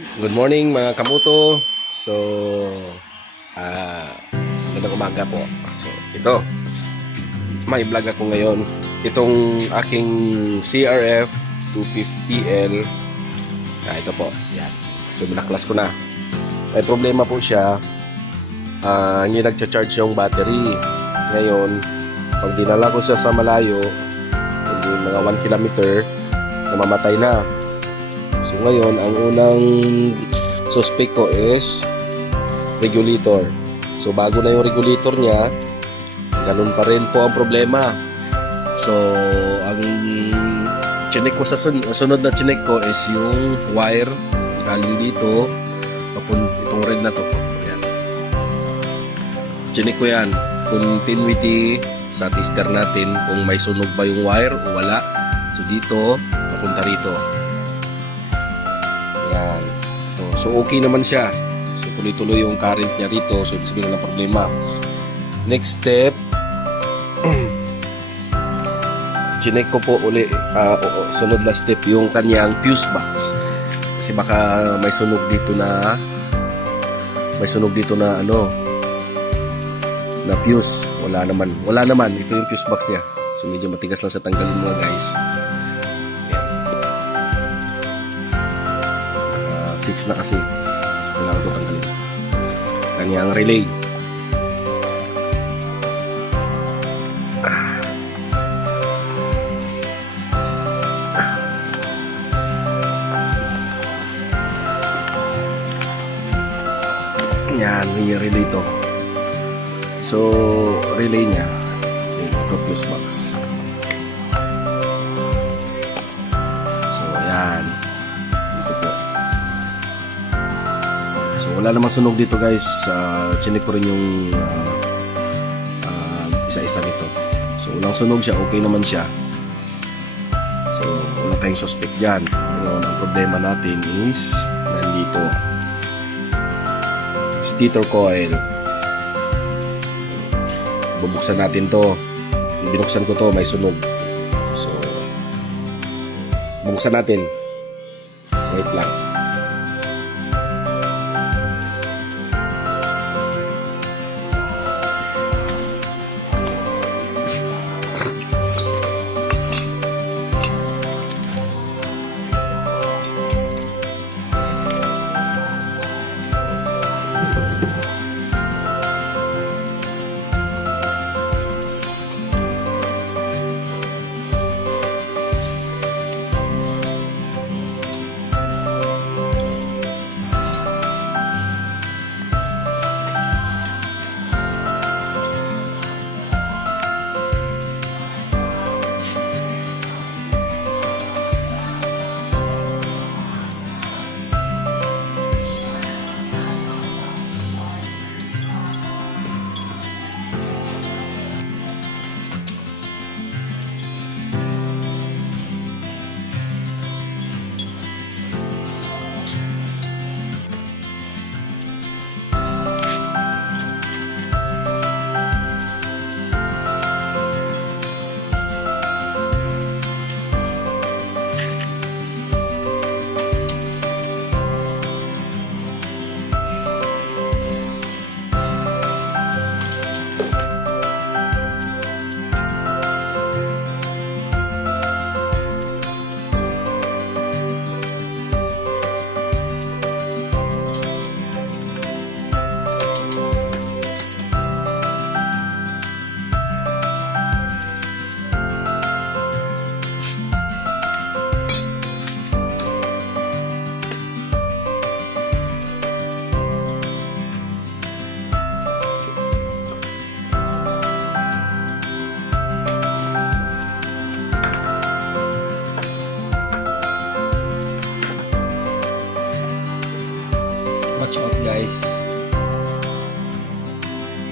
Good morning mga kamuto. So, ah, magandang umaga po. So, ito. May vlog ako ngayon. Itong aking CRF 250L. Ah, ito po. Yan. So, binaklas ko na. May problema po siya. Ah, hindi nagcha-charge yung battery. Ngayon, pag dinala ko siya sa malayo, hindi mga 1 kilometer, namamatay na. Ngayon, ang unang suspect ko is regulator. So bago na yung regulator niya, ganun pa rin po ang problema. So ang chinek ko sa sun- sunod na chinek ko is yung wire galing dito papun itong red na to. Ayan. Chinek ko yan. Continuity sa tester natin kung may sunog ba yung wire o wala. So dito, papunta rito. Yan. So, so okay naman siya. So tuloy-tuloy yung current niya rito. So ibig sabihin ng problema. Next step, chinek ko po uli, ah, oo, sunod na step yung kanyang fuse box. Kasi baka may sunog dito na may sunog dito na ano na fuse. Wala naman. Wala naman. Ito yung fuse box niya. So medyo matigas lang sa tanggalin mga guys. Ah, fix na kasi. So, kailangan ko tanggalin. Kanyang relay. Yan, yung relay to. So, relay niya. Ito, fuse box. Wala namang sunog dito guys. Uh, chinik ko rin yung ah, ah, isa-isa nito. So walang sunog siya, okay naman siya. So wala tayong suspect dyan. Ngayon, ang problema natin is nandito. Stator coil. Bubuksan natin to. Binuksan ko to, may sunog. So, buksan natin. Wait lang.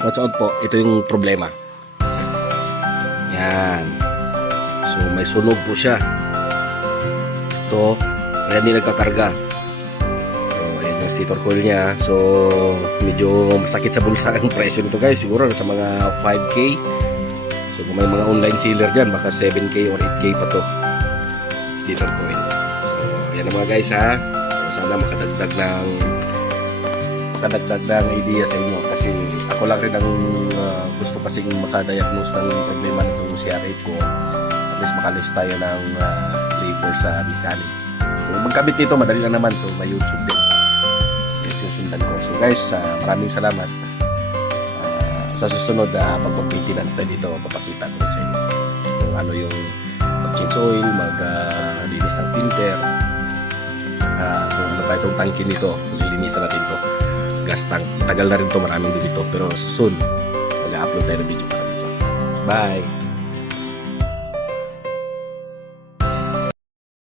Watch out po. Ito yung problema. Yan. So may sunog po siya. Ito. Kaya hindi nagkakarga. So ayan yung stator coil niya. So medyo masakit sa bulsa ang presyo nito guys. Siguro nasa mga 5K. So kung may mga online seller dyan, baka 7K or 8K pa to. Stator coil. So ayan na mga guys ha. So sana makadagdag ng makadagdag ng idea sa inyo kasi ako lang rin ang ah, gusto kasing makadiagnose ng problema nitong CRA ko. At least makalis tayo ng uh, labor sa mechanic. So magkabit nito madali lang naman so may YouTube din. Yes, susundan ko. So guys, ah, maraming salamat. Ah, sa susunod uh, pag mag-maintenance tayo dito, papakita ko sa inyo kung ano yung mag-change oil, mag-linis ng filter, Ah, kung ano pa itong tangke nito, lilinisan natin to. Gas tank. Tagal na rin to, maraming dumi to. Pero soon, mag-upload tayo ng video para dito. Bye!